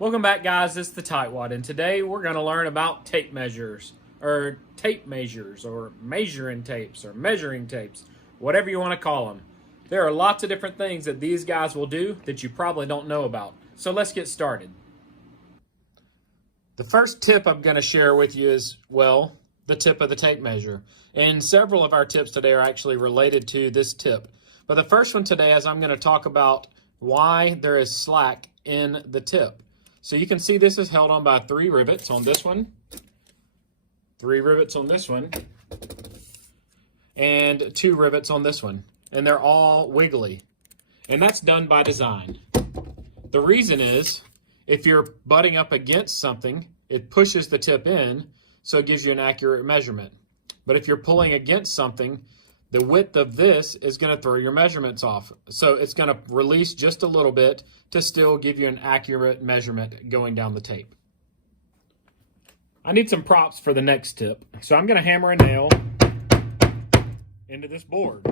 Welcome back, guys. It's the Tightwad, and today we're going to learn about tape measures, or measuring tapes, or measuring tapes, whatever you want to call them. There are lots of different things that these guys will do that you probably don't know about. So let's get started. The first tip I'm going to share with you is, well, the tip of the tape measure. And several of our tips today are actually related to this tip. But the first one today is I'm going to talk about why there is slack in the tip. So you can see this is held on by 3 rivets on this one, 3 rivets on this one, and 2 rivets on this one. And they're all wiggly. And that's done by design. The reason is, if you're butting up against something, it pushes the tip in, so it gives you an accurate measurement. But if you're pulling against something, the width of this is going to throw your measurements off. So it's going to release just a little bit to still give you an accurate measurement going down the tape. I need some props for the next tip. So I'm going to hammer a nail into this board.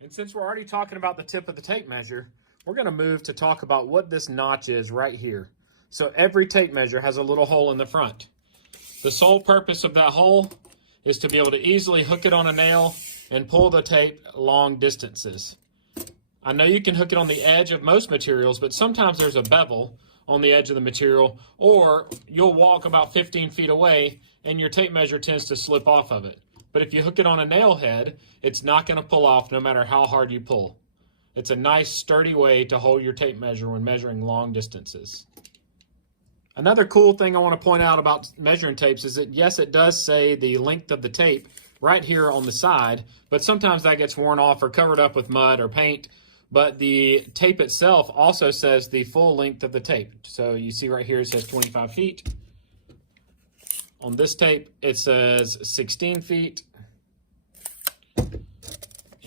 And since we're already talking about the tip of the tape measure, we're going to move to talk about what this notch is right here. So every tape measure has a little hole in the front. The sole purpose of that hole is to be able to easily hook it on a nail and pull the tape long distances. I know you can hook it on the edge of most materials, but sometimes there's a bevel on the edge of the material, or you'll walk about 15 feet away and your tape measure tends to slip off of it. But if you hook it on a nail head, it's not going to pull off no matter how hard you pull. It's a nice sturdy way to hold your tape measure when measuring long distances. Another cool thing I want to point out about measuring tapes is that, yes, it does say the length of the tape right here on the side, but sometimes that gets worn off or covered up with mud or paint. But the tape itself also says the full length of the tape. So you see right here it says 25 feet. On this tape it says 16 feet.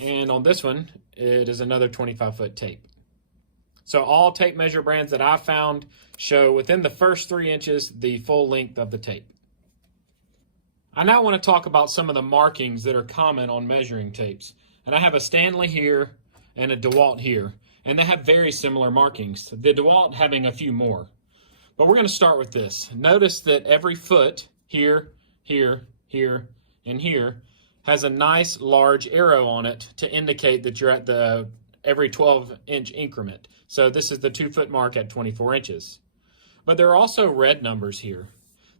And on this one it is another 25-foot tape. So all tape measure brands that I've found show within the first 3 inches the full length of the tape. I now want to talk about some of the markings that are common on measuring tapes. And I have a Stanley here and a DeWalt here, and they have very similar markings, the DeWalt having a few more. But we're going to start with this. Notice that every foot here, here, here, and here has a nice large arrow on it to indicate that you're at the every 12-inch increment. So this is the 2-foot mark at 24 inches. But there are also red numbers here.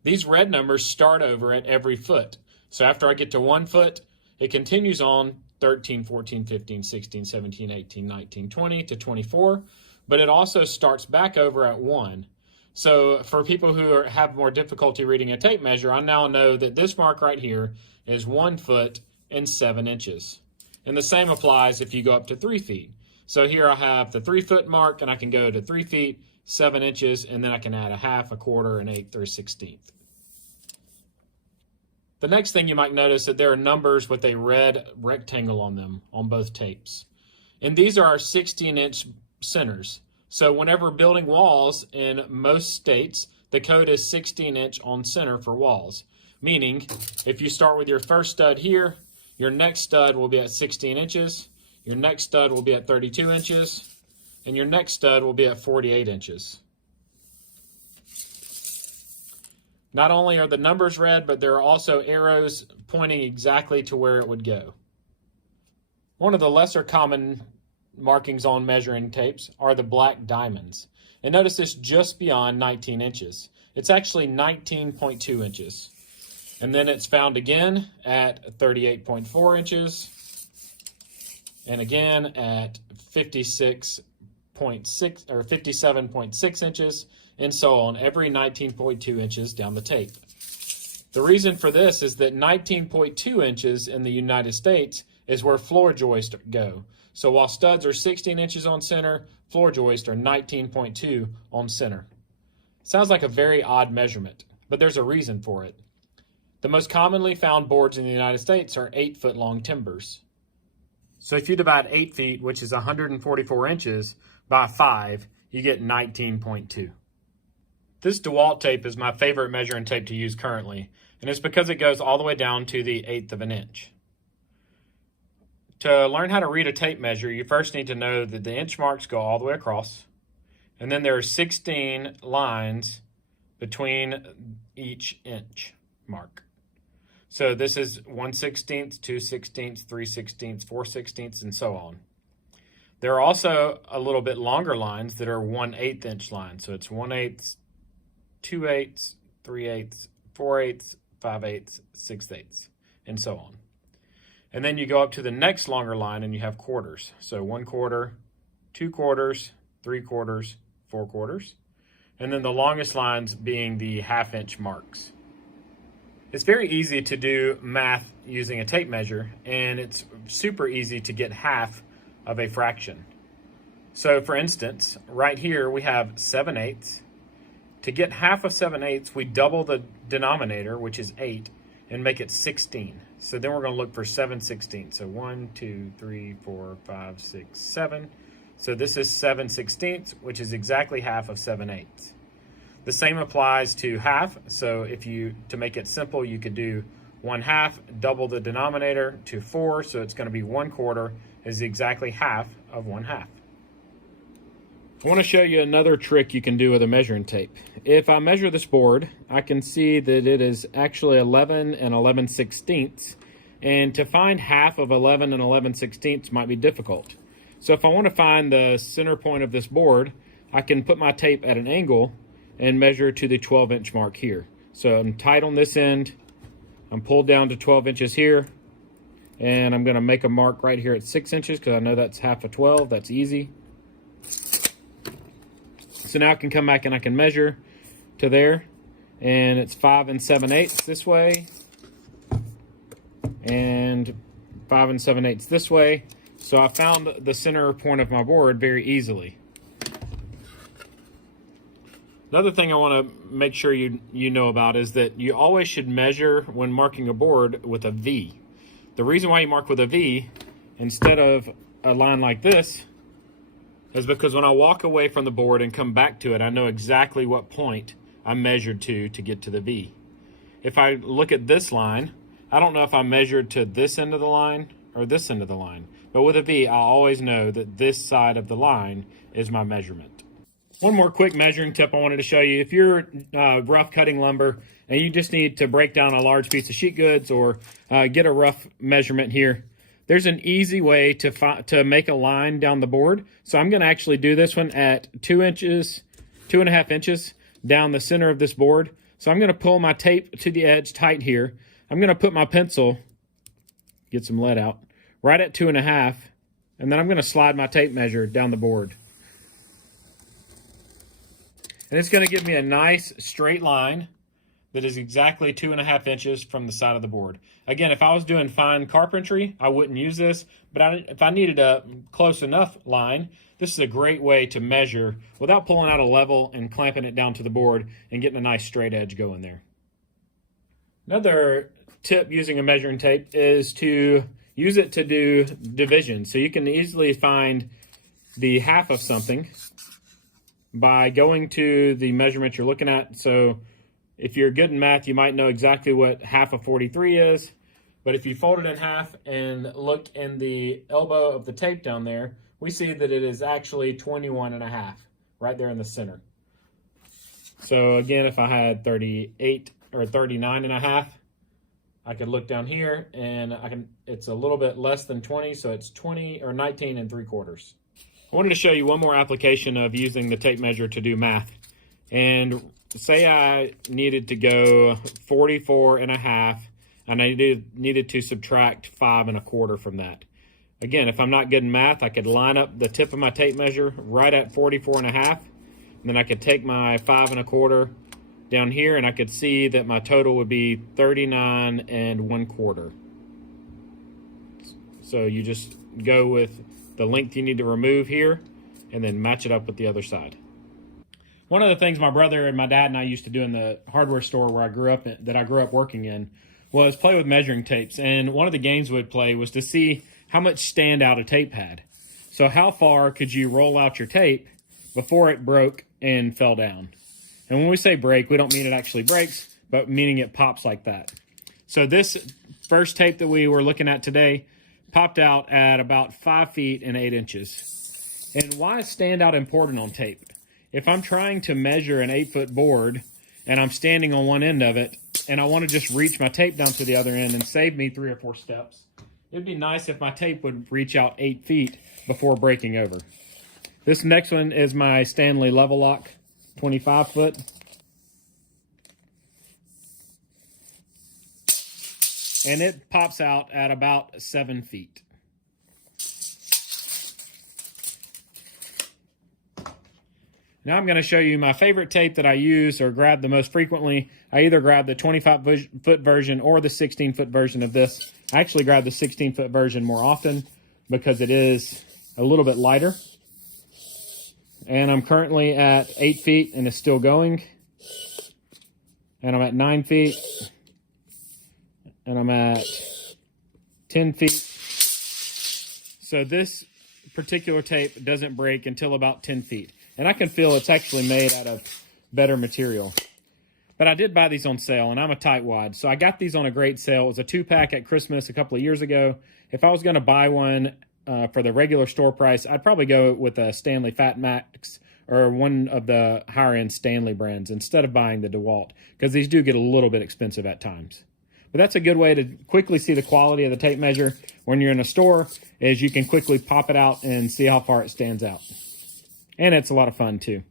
These red numbers start over at every foot. So after I get to 1 foot, it continues on 13, 14, 15, 16, 17, 18, 19, 20 to 24. But it also starts back over at 1. So for people who have more difficulty reading a tape measure, I now know that this mark right here is 1 foot and 7 inches. And the same applies if you go up to 3 feet. So here I have the 3-foot mark, and I can go to 3 feet, 7 inches, and then I can add a half, a quarter, an eighth, or a 16th. The next thing you might notice that there are numbers with a red rectangle on them on both tapes. And these are our 16-inch centers. So whenever building walls in most states, the code is 16-inch on center for walls. Meaning, if you start with your first stud here, your next stud will be at 16 inches, your next stud will be at 32 inches, and your next stud will be at 48 inches. Not only are the numbers red, but there are also arrows pointing exactly to where it would go. One of the lesser common markings on measuring tapes are the black diamonds. And notice this just beyond 19 inches. It's actually 19.2 inches. And then it's found again at 38.4 inches. And again at 56.6 or 57.6 inches, and so on, every 19.2 inches down the tape. The reason for this is that 19.2 inches in the United States is where floor joists go. So while studs are 16 inches on center, floor joists are 19.2 on center. Sounds like a very odd measurement, but there's a reason for it. The most commonly found boards in the United States are 8-foot long timbers. So if you divide 8 feet, which is 144 inches, by 5, you get 19.2. This DeWalt tape is my favorite measuring tape to use currently, and it's because it goes all the way down to the 1/8 of an inch. To learn how to read a tape measure, you first need to know that the inch marks go all the way across, And then there are 16 lines between each inch mark. So this is 1/16, 2/16, 3/16, 4/16, and so on. There are also a little bit longer lines that are 1/8 inch lines. So it's 1/8, 2/8, 3/8, 4/8, 5/8, 6/8, and so on. And then you go up to the next longer line and you have quarters. So 1/4, 2/4, 3/4, 4/4. And then the longest lines being the 1/2 inch marks. It's very easy to do math using a tape measure, and it's super easy to get half of a fraction. So for instance, right here we have 7/8. To get half of 7/8, we double the denominator, which is 8, and make it 16. So then we're going to look for 7/16. So 1, 2, 3, 4, 5, 6, 7. So this is 7/16, which is exactly half of 7/8. The same applies to half. So to make it simple, you could do 1/2, double the denominator to 4. So it's going to be 1/4 is exactly half of 1/2. I want to show you another trick you can do with a measuring tape. If I measure this board, I can see that it is actually 11 and 11/16. And to find half of 11 and 11/16 might be difficult. So if I want to find the center point of this board, I can put my tape at an angle and measure to the 12 inch mark here. So I'm tight on this end, I'm pulled down to 12 inches here, and I'm gonna make a mark right here at 6 inches because I know that's half of 12, that's easy. So now I can come back and I can measure to there, and it's 5 7/8 this way, and 5 7/8 this way. So I found the center point of my board very easily. Another thing I want to make sure you know about is that you always should measure when marking a board with a V. The reason why you mark with a V instead of a line like this is because when I walk away from the board and come back to it, I know exactly what point I measured to get to the V. If I look at this line, I don't know if I measured to this end of the line or this end of the line. But with a V, I always know that this side of the line is my measurement. One more quick measuring tip I wanted to show you. If you're rough cutting lumber and you just need to break down a large piece of sheet goods or get a rough measurement here, there's an easy way to make a line down the board. So I'm going to actually do this one at 2 inches, 2.5 inches down the center of this board. So I'm going to pull my tape to the edge tight here. I'm going to put my pencil, get some lead out, right at 2.5, and then I'm going to slide my tape measure down the board. And it's going to give me a nice straight line that is exactly 2.5 inches from the side of the board. Again, if I was doing fine carpentry, I wouldn't use this, but if I needed a close enough line, this is a great way to measure without pulling out a level and clamping it down to the board and getting a nice straight edge going there. Another tip using a measuring tape is to use it to do division. So you can easily find the half of something by going to the measurement you're looking at. So if you're good in math, you might know exactly what half of 43 is. But if you fold it in half and look in the elbow of the tape down there, we see that it is actually 21.5 right there in the center. So again, if I had 38 or 39.5, I could look down here and it's a little bit less than 20, so it's 20 or 19 3/4. I wanted to show you one more application of using the tape measure to do math. And say I needed to go 44.5 and I needed to subtract 5 1/4 from that. Again, if I'm not good in math, I could line up the tip of my tape measure right at 44.5, and then I could take my 5 1/4 down here and I could see that my total would be 39 1/4. So you just go with the length you need to remove here and then match it up with the other side. One of the things my brother and my dad and I used to do in the hardware store where I grew up working in was play with measuring tapes. And one of the games we'd play was to see how much standout a tape had. So how far could you roll out your tape before it broke and fell down? And when we say break, we don't mean it actually breaks, but meaning it pops like that. So this first tape that we were looking at today popped out at about 5 feet and 8 inches. And why is standout important on tape? if I'm trying to measure an 8-foot board and I'm standing on one end of it and I want to just reach my tape down to the other end and save me 3 or 4 steps, it'd be nice if my tape would reach out 8 feet before breaking over. This next one is my Stanley level lock, 25 foot. And it pops out at about 7 feet. Now I'm going to show you my favorite tape that I use or grab the most frequently. I either grab the 25-foot version or the 16-foot version of this. I actually grab the 16-foot version more often because it is a little bit lighter. And I'm currently at 8 feet and it's still going. And I'm at 9 feet. And I'm at 10 feet. So this particular tape doesn't break until about 10 feet. And I can feel it's actually made out of better material. But I did buy these on sale, and I'm a tightwad. So I got these on a great sale. It was a 2-pack at Christmas a couple of years ago. If I was going to buy one for the regular store price, I'd probably go with a Stanley Fat Max or one of the higher-end Stanley brands instead of buying the DeWalt, because these do get a little bit expensive at times. But that's a good way to quickly see the quality of the tape measure when you're in a store, is you can quickly pop it out and see how far it stands out. And it's a lot of fun too.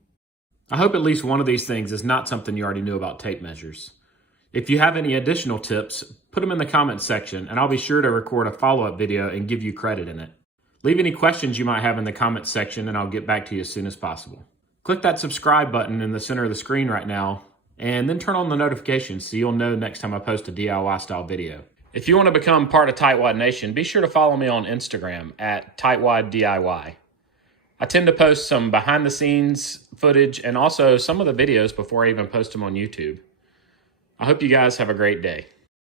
I hope at least one of these things is not something you already knew about tape measures. If you have any additional tips, put them in the comments section and I'll be sure to record a follow-up video and give you credit in it. Leave any questions you might have in the comments section and I'll get back to you as soon as possible. Click that subscribe button in the center of the screen right now and then turn on the notifications so you'll know next time I post a DIY style video. If you want to become part of Tightwad Nation, be sure to follow me on Instagram at TightwadDIY. I tend to post some behind the scenes footage and also some of the videos before I even post them on YouTube. I hope you guys have a great day.